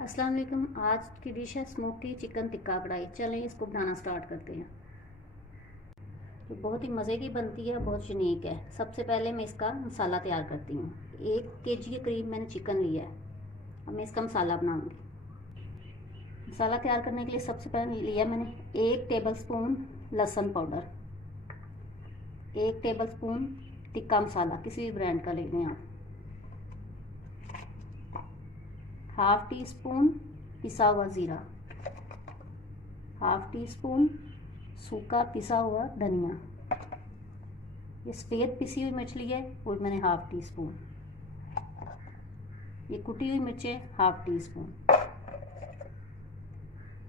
अस्सलाम वालेकुम। आज की डिश है स्मोकी चिकन टिक्का कढ़ाई। चलें इसको बनाना स्टार्ट करते हैं। तो बहुत ही मज़े की बनती है, बहुत यूनिक है। सबसे पहले मैं इसका मसाला तैयार करती हूँ। 1 केजी के करीब मैंने चिकन लिया है। अब मैं इसका मसाला बनाऊँगी। मसाला तैयार करने के लिए सबसे पहले लिया मैंने 1 टेबल स्पून लहसुन powder, 1 table spoon tikka masala, किसी भी ब्रांड का ले लें आप, हाफ टी स्पून पिसा हुआ ज़ीरा, हाफ टी स्पून सूखा पिसा हुआ धनिया। ये सफ़ेद पिसी हुई मिर्च ली है, वो मैंने हाफ टी स्पून। ये कुटी हुई मिर्चें हाफ टी स्पून।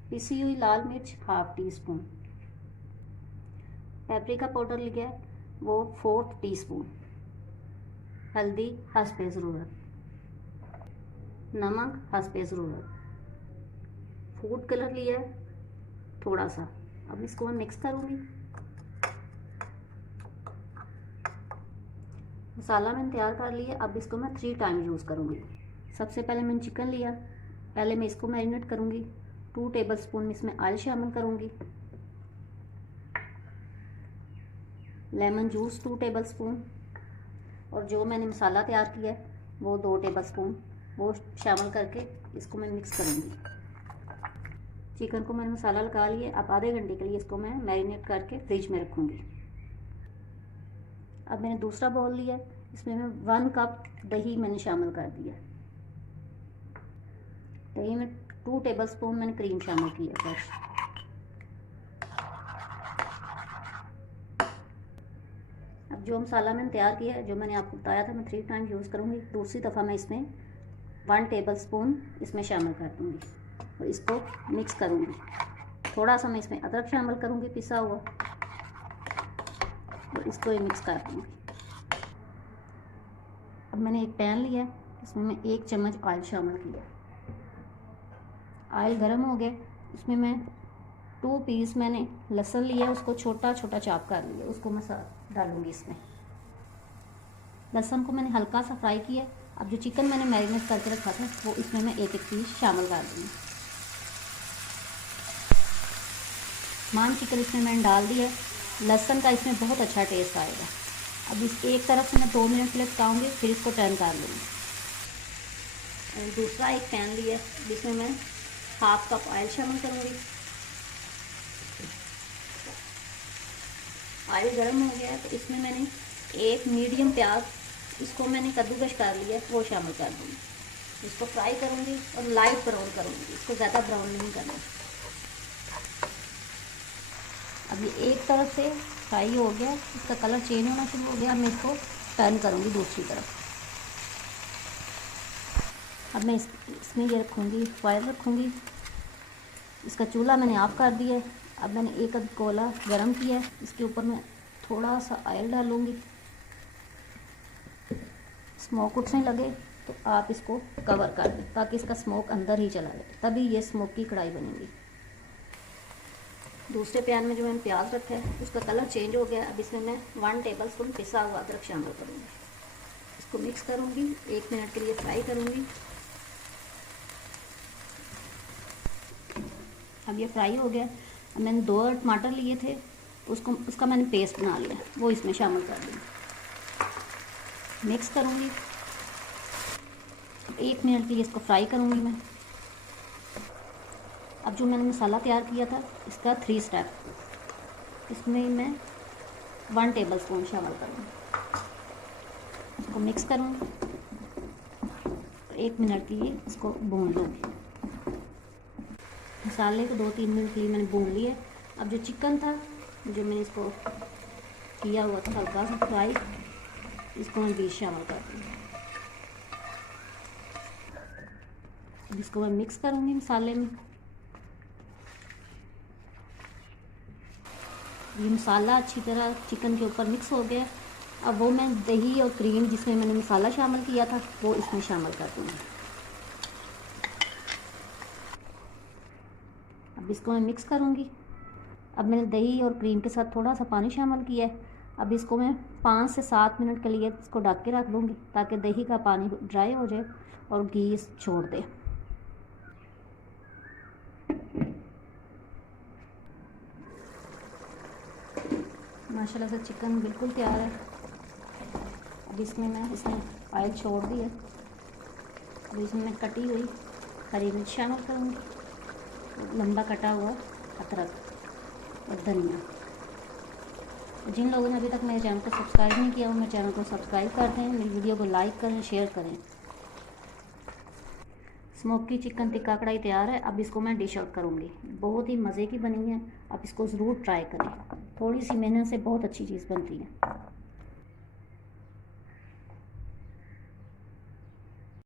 पिसी हुई लाल मिर्च half tea spoon. Paprika powder लिया है, वो 4 टीस्पून। हल्दी हस्बे ज़रूरत, नमक हस्बे ज़रूरत। फूड कलर लिया है थोड़ा सा। अब इसको मैं मिक्स करूँगी। मसाला मैंने तैयार कर लिया। अब इसको मैं 3 टाइम यूज़ करूँगी। सबसे पहले मैंने चिकन लिया, पहले मैं इसको मैरिनेट करूँगी। 2 टेबल स्पून इसमें ऑयल शामिल करूँगी। लेमन जूस 2 टेबल स्पून, और जो मैंने मसाला तैयार किया है वो 2 टेबल स्पून, वो शामिल करके इसको मैं मिक्स करूँगी। चिकन को मैंने मसाला लगा लिया। अब आधे घंटे के लिए इसको मैं मैरिनेट करके फ्रिज में रखूँगी। अब मैंने दूसरा बाउल लिया, इसमें मैं 1 कप दही मैंने शामिल कर दिया। दही में 2 टेबल स्पून मैंने क्रीम शामिल की है फ्रेश। अब जो मसाला मैंने तैयार किया है, जो मैंने आपको बताया था मैं 3 टाइम यूज़ करूँगी, दूसरी दफ़ा मैं इसमें 1 टेबल स्पून इसमें शामिल कर दूँगी और इसको मिक्स करूँगी। थोड़ा सा मैं इसमें अदरक शामिल करूँगी पिसा हुआ, और इसको ही मिक्स कर दूँगी। अब मैंने एक पैन लिया, इसमें मैं 1 चम्मच ऑयल शामिल किया। ऑयल गर्म हो गया, इसमें मैं 2 पीस मैंने लहसुन लिया, उसको छोटा छोटा चॉप कर लिया, उसको मैं डालूँगी इसमें। लहसुन को मैंने हल्का सा फ्राई किया। अब जो चिकन मैंने मैरिनेट करके रखा था वो इसमें मैं एक पीस शामिल कर दूँगी। मान चिकन इसमें मैंने डाल दिया। लहसुन का इसमें बहुत अच्छा टेस्ट आएगा। अब इस एक तरफ से मैं 2 मिनट के लिए पकाऊँगी, फिर इसको टर्न कर लूँगी। दूसरा एक पैन लिया, जिसमें मैं हाफ कप ऑयल शामिल करूँगी। ऑयल गर्म हो गया है तो इसमें मैंने एक मीडियम प्याज, इसको मैंने कद्दूकश कर लिया, वो शामिल कर दूँगी। इसको फ्राई करूँगी और लाइट ब्राउन करूँगी, इसको ज़्यादा ब्राउन नहीं करना। अब ये एक तरफ से फ्राई हो गया, इसका कलर चेंज होना शुरू हो गया। मैं इसको टर्न करूँगी दूसरी तरफ। अब मैं इसमें ये रखूँगी, फॉयल रखूँगी। इसका चूल्हा मैंने ऑफ कर दिया है। अब मैंने एक कोला गरम किया है, इसके ऊपर मैं थोड़ा सा ऑयल डालूँगी। स्मोक उठने लगे तो आप इसको कवर कर दें, ताकि इसका स्मोक अंदर ही चला जाए, तभी ये स्मोक की कढ़ाई बनेगी। दूसरे पैन में जो मैंने प्याज रखा है उसका कलर चेंज हो गया। अब इसमें मैं 1 टेबल स्पून पिसा हुआ अदरक शामिल करूँगी। इसको मिक्स करूँगी, 1 मिनट के लिए फ्राई करूँगी। अब ये फ्राई हो गया। अब मैंने 2 टमाटर लिए थे, उसका मैंने पेस्ट बना लिया, वो इसमें शामिल कर दूँगी। मिक्स करूँगी, 1 मिनट के लिए इसको फ्राई करूँगी मैं। अब जो मैंने मसाला तैयार किया था इसका 3 स्टेप, इसमें मैं 1 टेबल स्पून शामिल करूँगी। इसको मिक्स करूँगी, 1 मिनट के लिए इसको भून लूँगी। मसाले को 2-3 मिनट के लिए मैंने भून लिया। अब जो चिकन था, जो मैंने इसको किया हुआ था हल्का सा फ्राई, इसको मैं बीच शामिल कर दूँगी। इसको मैं मिक्स करूँगी मसाले में। ये मसाला अच्छी तरह चिकन के ऊपर मिक्स हो गया। अब वो मैं दही और क्रीम जिसमें मैंने मसाला शामिल किया था वो इसमें शामिल कर दूँगी। अब इसको मैं मिक्स करूँगी। अब मैंने दही और क्रीम के साथ थोड़ा सा पानी शामिल किया है। अब इसको मैं 5 से 7 मिनट के लिए इसको ढक के रख दूँगी, ताकि दही का पानी ड्राई हो जाए और घी छोड़ दे। माशाल्लाह से चिकन बिल्कुल तैयार है। अब इसमें ऑयल छोड़ दी है। अब इसमें कटी हुई हरी मिर्च शामिल करूँगी, लंबा कटा हुआ अदरक और धनिया। जिन लोगों ने अभी तक मेरे चैनल को सब्सक्राइब नहीं किया वो मेरे चैनल को सब्सक्राइब कर दें, मेरी वीडियो को लाइक करें, शेयर करें। स्मोकी चिकन टिक्का कढ़ाई तैयार है। अब इसको मैं डिश आउट करूँगी। बहुत ही मज़े की बनी है, आप इसको ज़रूर ट्राई करें। थोड़ी सी मेहनत से बहुत अच्छी चीज़ बनती है।